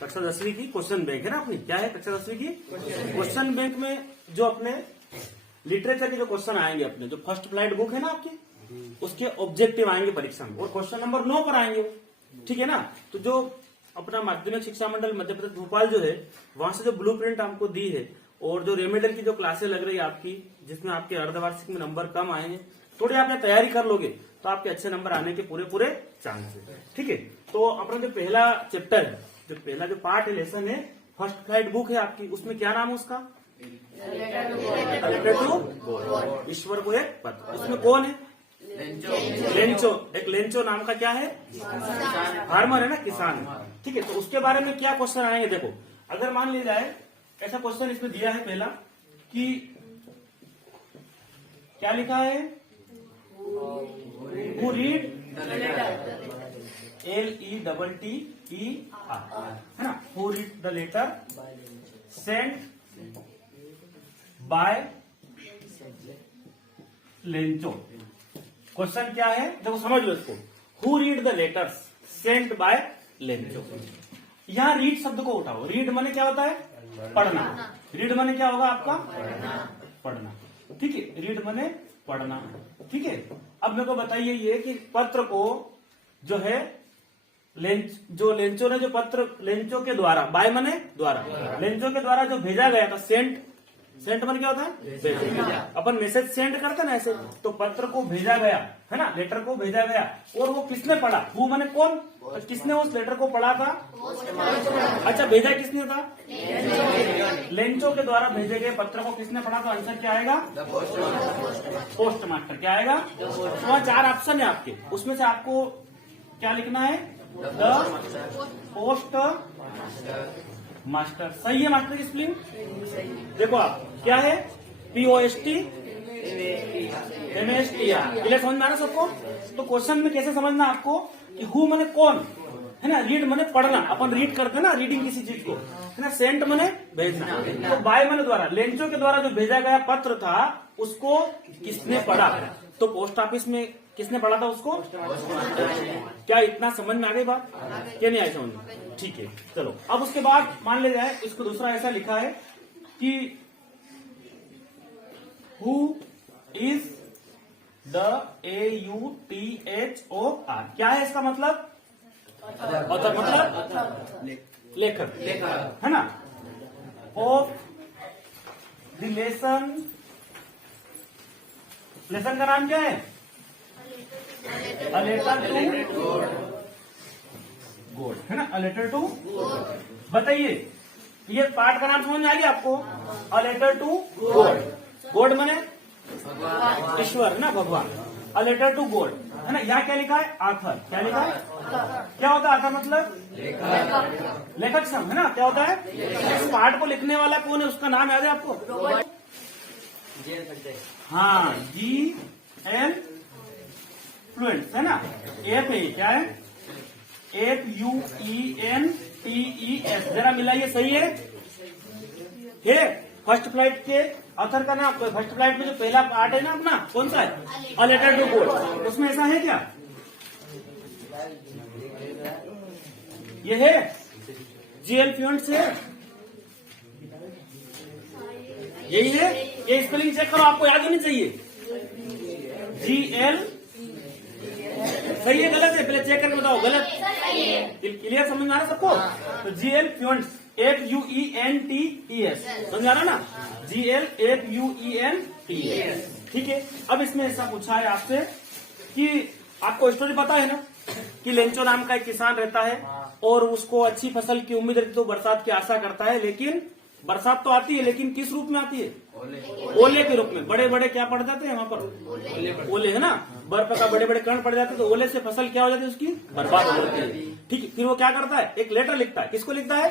कक्षा 10वीं की क्वेश्चन बैंक है ना अपनी, क्या है कक्षा 10वीं की क्वेश्चन बैंक में जो अपने लिटरेचर के जो क्वेश्चन आएंगे अपने, जो फर्स्ट फ्लाइट बुक है ना आपकी, उसके ऑब्जेक्टिव आएंगे परीक्षा में और क्वेश्चन नंबर 9 पर आएंगे, ठीक है ना। तो जो अपना माध्यमिक शिक्षा मंडल मध्य प्रदेश भोपाल जो है, वहां से जो ब्लूप्रिंट हमको दी है और जो रेमेडियल की जो क्लासेस लग रही है आपकी, जिसमें आपके अर्धवार्षिक में नंबर कम आए हैं, थोड़ी आपने तैयारी कर लोगे तो आपके अच्छे नंबर आने के पूरे पूरे चांस है, ठीक है। तो अपना जो पहला चैप्टर है, जो पहला जो पार्ट है, लेसन है, फर्स्ट फ्लाइट बुक है आपकी, उसमें क्या नाम है उसका, लेटर टू गॉड, ईश्वर को एक पत्र। उसमें कौन है, लेंचो, एक लेंचो नाम का क्या है, फार्मर है ना, किसान है, ठीक है। तो उसके बारे में क्या क्वेश्चन आएंगे देखो, अगर मान लिया जाए ऐसा क्वेश्चन इसमें दिया है पहला कि क्या लिखा है, हु रीड LETTER है ना, who read the letter sent by Lencho. Question क्या है देखो, समझ लो इसको, who read the letters sent by Lencho. यहां रीड शब्द को उठाओ, रीड माने क्या होता है, पढ़ना, रीड माने क्या होगा आपका, पढ़ना, ठीक है, रीड माने पढ़ना, ठीक है। अब मेरे को बताइए ये कि पत्र को जो है जो लेंचो ने जो पत्र लेंचो के द्वारा, बाय माने द्वारा, लेंचो के द्वारा जो भेजा गया था, सेंट माने क्या होता है, भेजा। अपन मैसेज सेंड करते ना ऐसे, तो पत्र को भेजा गया है ना, लेटर को भेजा गया, और वो किसने पढ़ा, वो माने कौन, तो किसने उस लेटर को पढ़ा था, अच्छा वैसा किसने था, लेंचो के द्वारा भेजे गए पत्र को किसने पढ़ा, तो आंसर क्या आएगा, पोस्ट मास्टर। क्या आएगा, वहाँ 4 ऑप्शन है आपके, उसमें से आपको क्या लिखना है, द पोस्ट मास्टर। सही है मास्टर की स्पेलिंग, देखो आप क्या है, POST MAST, क्लियर समझ में आ रहा सबको। तो क्वेश्चन में कैसे समझना आपको कि हु माने कौन है ना, रीड माने पढ़ना, अपन रीड करते हैं ना रीडिंग किसी चीज को, है ना, सेंट माने भेजना, तो बाय माने द्वारा, लेंचो के द्वारा जो भेजा गया पत्र था उसको किसने पढ़ा, तो पोस्ट ऑफिस में किसने पढ़ा था उसको, क्या इतना समझ में आ गई बात, क्या नहीं आई समझ में, ठीक है। चलो अब उसके बाद मान ले जाए, इसको दूसरा ऐसा लिखा है कि हु इज द AUTHOR, क्या है इसका मतलब, ऑथर मतलब लेखक, है ना, ऑफ द लेसन, लेसन का नाम क्या है, अ लेटर टू गॉड, है ना, अ लेटर टू, बताइए ये पार्ट का नाम समझ में आ गया आपको, a letter to God, God माने ईश्वर है ना, भगवान, अ लेटर टू गॉड, है ना। यहाँ क्या लिखा है, आथर, क्या लिखा है, क्या होता है आथर मतलब लेखक सम, है ना, क्या होता है, इस पार्ट को लिखने वाला कौन है, उसका नाम याद है आपको, हाँ, GL फ्लुएंट, है ना, एफ है, क्या है, FUENTES, जरा मिलाइए, सही है, फर्स्ट फ्लाइट के ऑथर का नाम, फर्स्ट फ्लाइट में जो पहला पार्ट है ना अपना, कौन सा है, अ लेटर टू गॉड, उसमें ऐसा है क्या, ये है GL फ्लुएंट से, यही है, ये स्पेलिंग चेक करो, आपको याद होनी चाहिए, GL सही है गलत है, पहले चेक करके बताओ, गलत, क्लियर समझ में आ रहा सबको, तो GL फ्लुएंट FUENTES, समझ आ रहा ना, GL FUENTES, ठीक है। अब इसमें ऐसा पूछा है आपसे कि आपको स्टोरी पता है ना कि लेंचो नाम का एक किसान रहता है और उसको अच्छी फसल की उम्मीद रहती, तो बरसात की आशा करता है, लेकिन बरसात तो आती है, लेकिन किस रूप में आती है, ओले के रूप में, बड़े बड़े क्या पड़ जाते हैं वहां पर, ओले, है ना, बर्फ का बड़े बड़े कण पड़ जाते हैं, तो ओले से फसल क्या हो जाती है, उसकी बर्बाद हो जाती है, ठीक है। फिर वो क्या करता है, एक लेटर लिखता है, किसको लिखता है,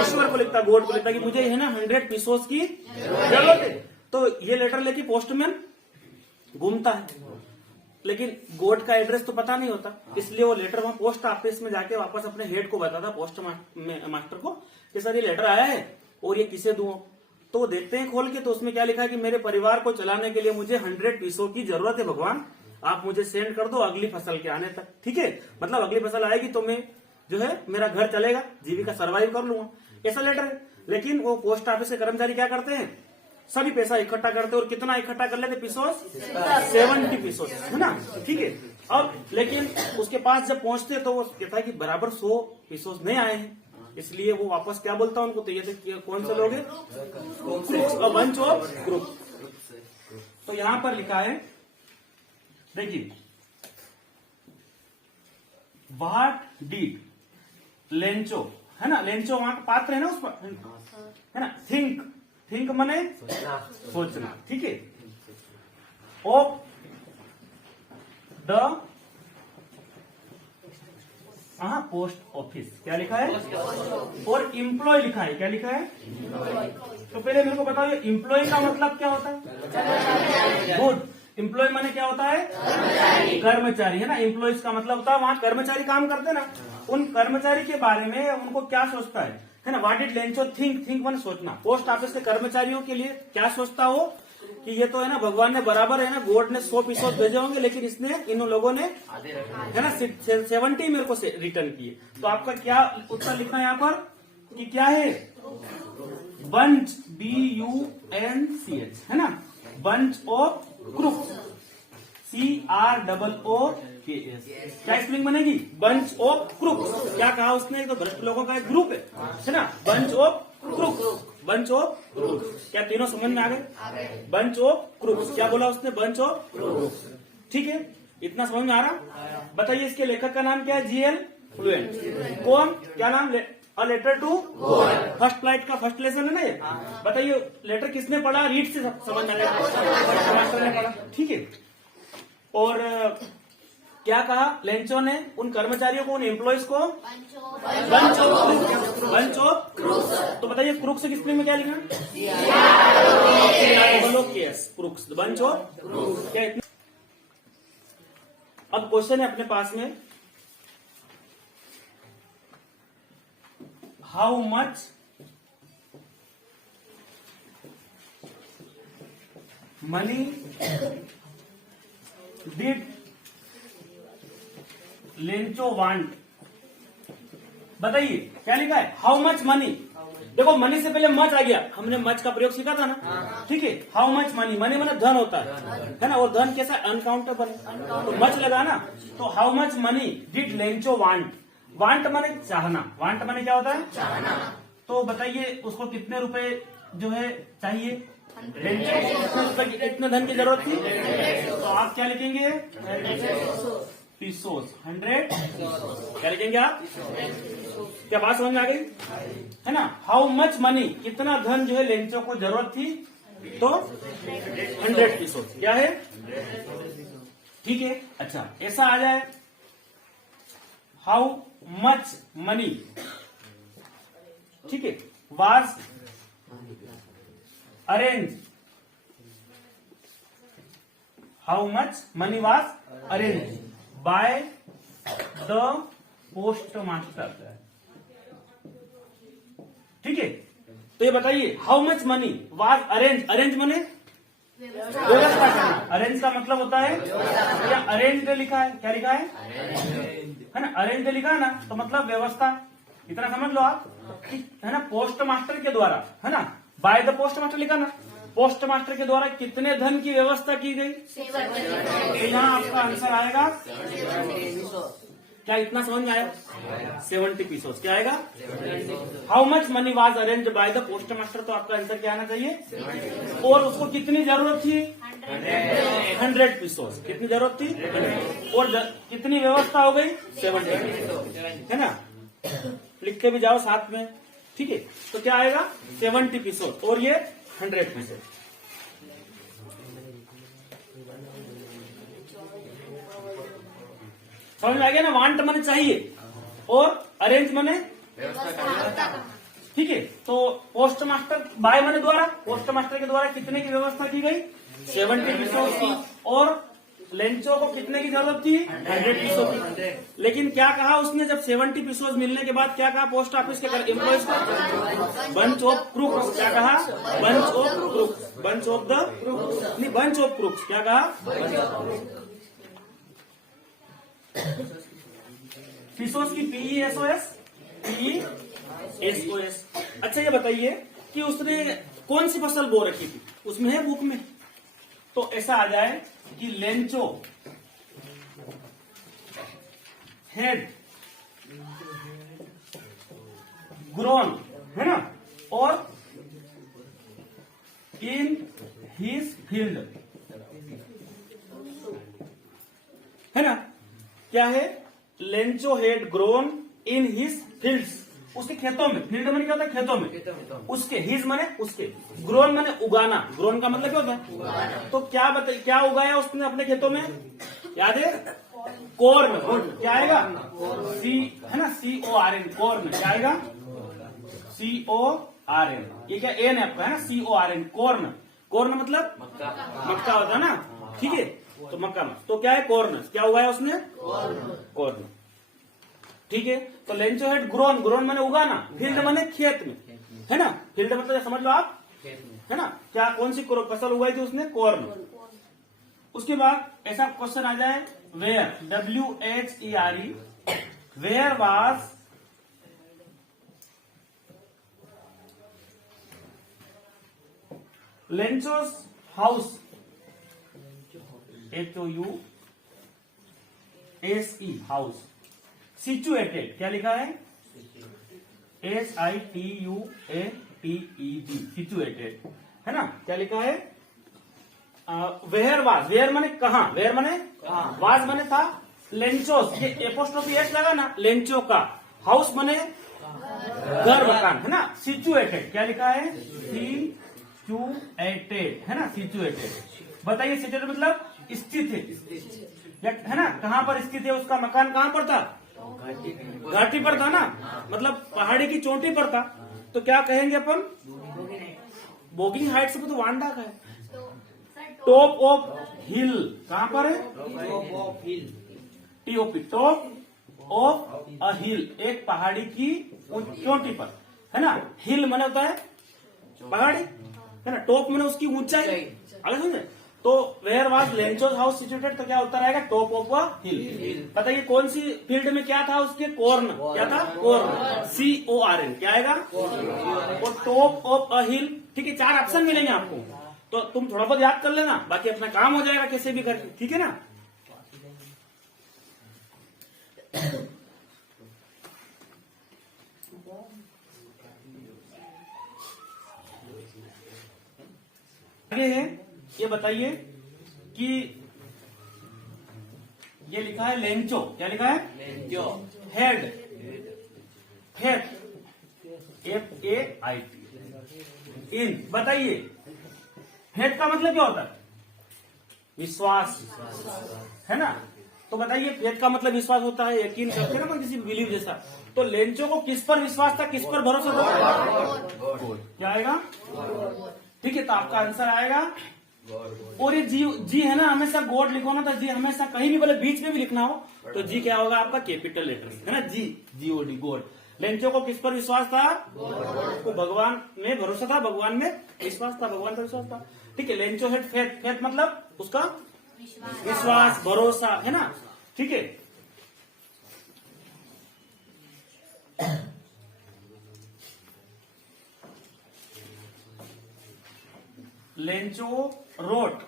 ईश्वर को लिखता है, गॉड को लिखता है कि मुझे है ना 100 पीसोस की जरूरत है, तो ये लेटर लेके पोस्टमैन घूमता है, लेकिन गॉड का एड्रेस तो पता नहीं होता, इसलिए वो लेटर वहां पोस्ट ऑफिस में जाके वापस अपने हेड को बताता, पोस्ट मास्टर को, कि सर ये लेटर आया है और ये किसे दूं, तो वो देखते हैं खोल के, तो उसमें क्या लिखा है कि मेरे परिवार को चलाने के लिए मुझे 100 पीसों की जरूरत है भगवान, आप मुझे सेंड कर दो अगली फसल के आने तक, ठीक है, मतलब अगली फसल आएगी तो मैं जो है मेरा घर चलेगा, जीविका सर्वाइव कर लूंगा, ऐसा लेटर है। लेकिन वो पोस्ट ऑफिस के कर्मचारी क्या करते हैं, सभी पैसा इकट्ठा करते हैं और कितना इकट्ठा कर लेते, पीसोस 70 पीसोस, है ना, ठीक है। अब लेकिन उसके पास जब पहुंचते तो वो कहता है कि बराबर 100 पीसोस नहीं आए हैं, इसलिए वो वापस क्या बोलता है उनको, तो ये कौन से लोग हैं, बंच ऑफ ग्रुप। तो यहां पर लिखा है, देखिए, व्हाट डिड लेंचो, है ना, लेंचो वहां का पात्र है ना उस पर, है ना, थिंक मने सोचना, ठीक है, ऑफ द पोस्ट ऑफिस, क्या लिखा है, और एम्प्लॉय लिखा है, क्या लिखा है। तो पहले मेरे को बताओ ये एम्प्लॉय का मतलब क्या होता है, गुड, एम्प्लॉय माने क्या होता है, कर्मचारी, है ना, एम्प्लॉयज का मतलब होता है वहां कर्मचारी काम करते हैं ना, उन कर्मचारी के बारे में उनको क्या सोचता है ना, व्हाट डिड लेंचो थिंक माने सोचना, पोस्ट ऑफिस के कर्मचारियों के लिए क्या सोचता हो कि ये तो है ना, भगवान ने बराबर है ना, गॉड ने 100 पीसोस भेजे होंगे, लेकिन इसने इन लोगों ने है ना 70 मेरे को रिटर्न किए। तो आपका क्या उत्तर लिखना है यहाँ पर कि क्या है, बंच, BUNCH, है ना, बंच ऑफ क्रूक्स, CROOKS, क्या स्पेलिंग बनेगी, बंच ऑफ क्रूक्स। क्या कहा उसने, तो भ्रष्ट लोगों का एक ग्रुप है ना, bunch of crooks, bunch of crooks. क्या तीनों समझ में आ गए, बंच ऑफ क्रूक्स, क्या बोला उसने, बंच ऑफ क्रूक्स, ठीक है, इतना समझ में आ रहा। बताइए इसके लेखक का नाम क्या है, GL फ्लुएंट। कौन, क्या नाम, a letter to first flight का फर्स्ट लेसन है ना ये। बताइए लेटर किसने पढ़ा, रीड से समझ में आएगा, ठीक है। और क्या कहा लेंचो ने उन कर्मचारियों को, उन एम्प्लॉयज को, बंच ऑफ क्रूक्स। तो बताइए क्रूक्स से किस में क्या लिखा, क्रूक्स, बंच ऑफ क्रूक्स, क्या इतना। अब क्वेश्चन है अपने पास में, how much money did Lencho want. बताइए क्या लिखा है, हाउ मच मनी। देखो मनी से पहले मच आ गया, हमने मच का प्रयोग सीखा था ना, ठीक है। हाउ मच मनी, मनी मतलब धन होता है ना, और धन कैसा, अनकाउंटेबल, तो मच लगा ना। तो how much money did Lencho want, want माने चाहना, वांट माने क्या होता है, चाहना। तो बताइए उसको कितने रुपए जो है चाहिए, कितने धन की जरूरत थी, तो आप क्या लिखेंगे, पीसोस, 100, क्या लिखेंगे आप, क्या बात समझ में आ गई, है ना। हाउ मच मनी, कितना धन जो है लेंचो को जरूरत थी, तो 100 पीसोस, क्या है, ठीक है। अच्छा ऐसा आ जाए, हाउ मच मनी, ठीक है, was arrange, how much money was arrange by the post master, ठीक है। तो ये बताइए how much money was arrange, arrange मने व्यवस्था करना, अरेंज का मतलब होता है, या अरेंज लिखा है, क्या लिखा है ना, अरेंज लिखा है ना, तो मतलब व्यवस्था, इतना समझ लो आप, है ना, पोस्ट मास्टर के द्वारा, है ना, बाय द पोस्ट मास्टर लिखा ना, पोस्ट मास्टर के द्वारा कितने धन की व्यवस्था की गई, तो यहाँ आपका आंसर आएगा, क्या इतना समझ में आया, 70 पीसोस, क्या आएगा, how much money was arrange by the post master, तो आपका आंसर क्या आना चाहिए, और उसको कितनी जरूरत थी, 100 पीसोस, कितनी जरूरत थी, और कितनी व्यवस्था हो गई, 70, है ना, लिख के भी जाओ साथ में, ठीक है। तो क्या आएगा 70 पीसोस और ये 100 पीसोस। समझ में आ गया ना, वांट मने चाहिए और अरेंज मने ठीक है। तो पोस्ट मास्टर बाय मने द्वारा, पोस्ट मास्टर के द्वारा कितने की व्यवस्था की गई, 70 पीसोस की, और लेंचो को कितने की जरूरत थी, 100 पीसोस की। लेकिन क्या कहा उसने, जब 70 पीसोस मिलने के बाद क्या कहा पोस्ट ऑफिस के एम्प्लॉयज को, बंच ऑफ क्रूक्स, क्या कहा, bunch of crooks, bunch of the crooks, नहीं बंच ऑफ क्रूक्स, क्या कहा, फिशोस की PESOS, PESOS। अच्छा ये बताइए कि उसने कौन सी फसल बो रखी थी, उसमें है बुक में? तो ऐसा आ जाए कि लेंचो हेड ग्रोन, है ना, और इन हिज फील्ड, है ना, क्या है? Lencho head grown in his fields, उसके खेतों में। फील्ड मैंने क्या होता है? खेतों में। उसके, हिज माने उसके, ग्रोन माने उगाना। ग्रोन का मतलब क्या होता है? तो क्या बताइए, क्या उगाया उसने अपने खेतों में? याद है? कॉर्न। क्या आएगा? सी, है ना, CORN, कॉर्न। क्या आएगा? CORN। ये क्या एन है आपका, है ना? CORN, corn. कॉर्न मतलब मक्का होता है ना, ठीक है? तो मक्का में तो क्या है? कॉर्न। क्या उगाया उसने? कॉर्न। ठीक है, तो लेंचो हेड ग्रोन, ग्रोन माने उगाना, फील्ड माने खेत में, है ना? फील्ड मतलब समझ लो आप, है ना? क्या, कौन सी फसल उगाई थी उसने? कॉर्न। उसके बाद ऐसा क्वेश्चन आ जाए, where, WHERE, where was Lencho's house, HOUSE, house, situated. क्या लिखा है? SITUATED, सिचुएटेड, है ना? क्या लिखा है? वेयर वाज, वेयर माने कहा, वेयर माने वाज माने था, लेंचोस, ये एपोस्ट्रोफी एस लगा ना, लेंचो का, हाउस माने घर मकान, है ना? सिचुएटेड, क्या लिखा है? सिचुएटेड, है ना? सिचुएटेड। बताइए सिचुएटेड मतलब स्थित है, है ना? कहाँ पर स्थित है? उसका मकान कहाँ पर था? घाटी पर था ना, मतलब पहाड़ी की चोटी पर था। तो क्या कहेंगे अपन? बोगिंग हाइट से तो वांडा का है। टॉप ऑफ हिल, कहां पर है? TOP, टॉप ऑफ अ हिल, एक पहाड़ी की चोटी पर, है ना? हिल माने होता है पहाड़ी, है ना? टॉप माने उसकी ऊंचाई, आगे समझे? तो where was Lencho's house situated, तो क्या उत्तर आएगा? टॉप ऑफ अ हिल। बताइए कौन सी फील्ड में क्या था उसके? कॉर्न। क्या था? Corn, CORN। क्या आएगा? और टॉप ऑफ अ हिल। ठीक है, 4 ऑप्शन मिलेंगे आपको, तो तुम थोड़ा बहुत याद कर लेना, बाकी अपना काम हो जाएगा कैसे भी करके, ठीक है ना? आगे है, ये बताइए कि ये लिखा है लेंचो, क्या लिखा है? लेंचो हेड, हेड, FAIT, इन। बताइए हेड का मतलब क्या होता है? विश्वास, है ना? तो बताइए फेथ का मतलब विश्वास होता है, यकीन करते हैं ना किसी बिलीव जैसा। तो लेंचो को किस पर विश्वास था, किस पर भरोसा था? क्या आएगा? ठीक है, तो आपका आंसर आएगा। और ये जी है ना, हमेशा गॉड लिखो ना, तो जी हमेशा कहीं भी, बोले बीच में भी लिखना हो तो जी क्या होगा आपका? कैपिटल लेटर, है ना? GOD, God. लेंचो को किस पर विश्वास था? को भगवान में भरोसा था, भगवान में विश्वास था, भगवान पर विश्वास था। ठीक है, लेंचो हेड फेथ, फेथ मतलब उसका विश्वास, भरोसा, है ना? ठीक है, लेंचो रोट,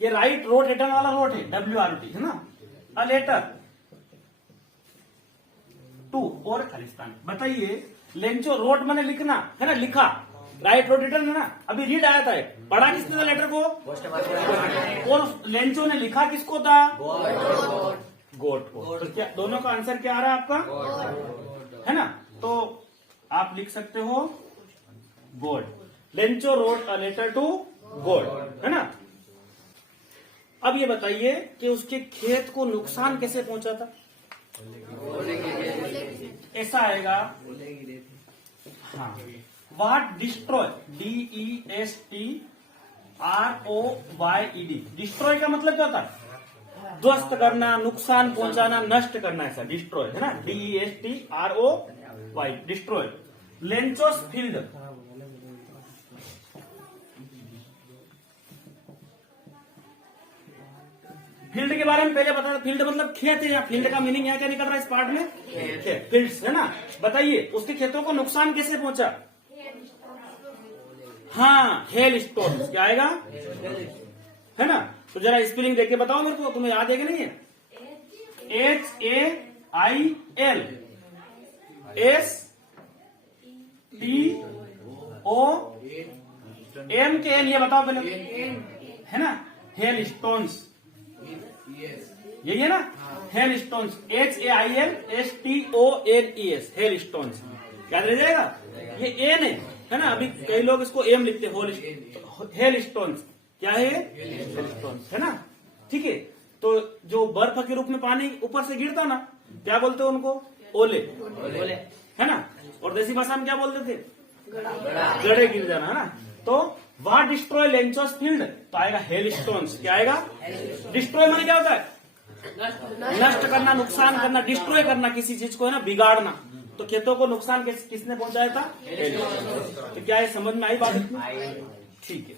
ये राइट रोट रिटर्न वाला रोट है, WRT, है ना? अ लेटर टू और खालिस्तान। बताइए लेंचो रोट मैंने लिखना, है ना? लिखा, राइट रोट रिटर्न, है ना? अभी रीड आया था, पढ़ा किसने था लेटर को? और लेंचो ने लिखा किसको था? गॉड को। तो क्या दोनों का आंसर क्या आ रहा है आपका? है ना? तो आप लिख सकते हो God. Lencho wrote a letter to God, है ना? अब ये बताइए कि उसके खेत को नुकसान कैसे पहुंचा था? ऐसा आएगा, हाँ, व्हाट डिस्ट्रॉय, DESTROYED, डिस्ट्रॉय का मतलब क्या होता है? ध्वस्त करना, नुकसान पहुंचाना, नष्ट करना, ऐसा डिस्ट्रॉय, है ना? DESTROY, destroy. Lencho's field, field के बारे में पहले बता, फील्ड मतलब खेत है, या फील्ड का मीनिंग यहाँ क्या निकल रहा है इस पार्ट में? खेत, फील्ड्स है ना। बताइए उसके खेतों को नुकसान कैसे पहुंचा? हाँ, हेल स्टोर्म। क्या आएगा? है ना। तो जरा स्पेलिंग देख के बताओ मेरे को, तुम्हें याद है कि नहीं है? HAIL STOM ये बताओ पहले, है ना। हेल स्टोन्स, यही है ना। Hail stones, HAILSTONES, hail stones. याद रह जाएगा। ये एन है ना। अभी कई लोग इसको एम लिखते हैं। हेल स्टोन्स क्या है? हेल स्टोन्स, है ना। ठीक है। तो जो बर्फ के रूप में पानी ऊपर से गिरता ना, क्या बोलते हैं उनको? ओले, है ना। और देसी भाषा में क्या बोलते थे? गड़े गिर जाना, है ना। तो वहां डिस्ट्रॉय लेंचोस फील्ड, तो आएगा हेल स्टोन्स। क्या आएगा? डिस्ट्रॉय माने क्या होता है? नष्ट करना, नुकसान करना, डिस्ट्रॉय करना किसी चीज को, है ना, बिगाड़ना। तो खेतों को नुकसान किसने पहुंचाया था? हेल। तो क्या ये समझ में आई बात? ठीक है।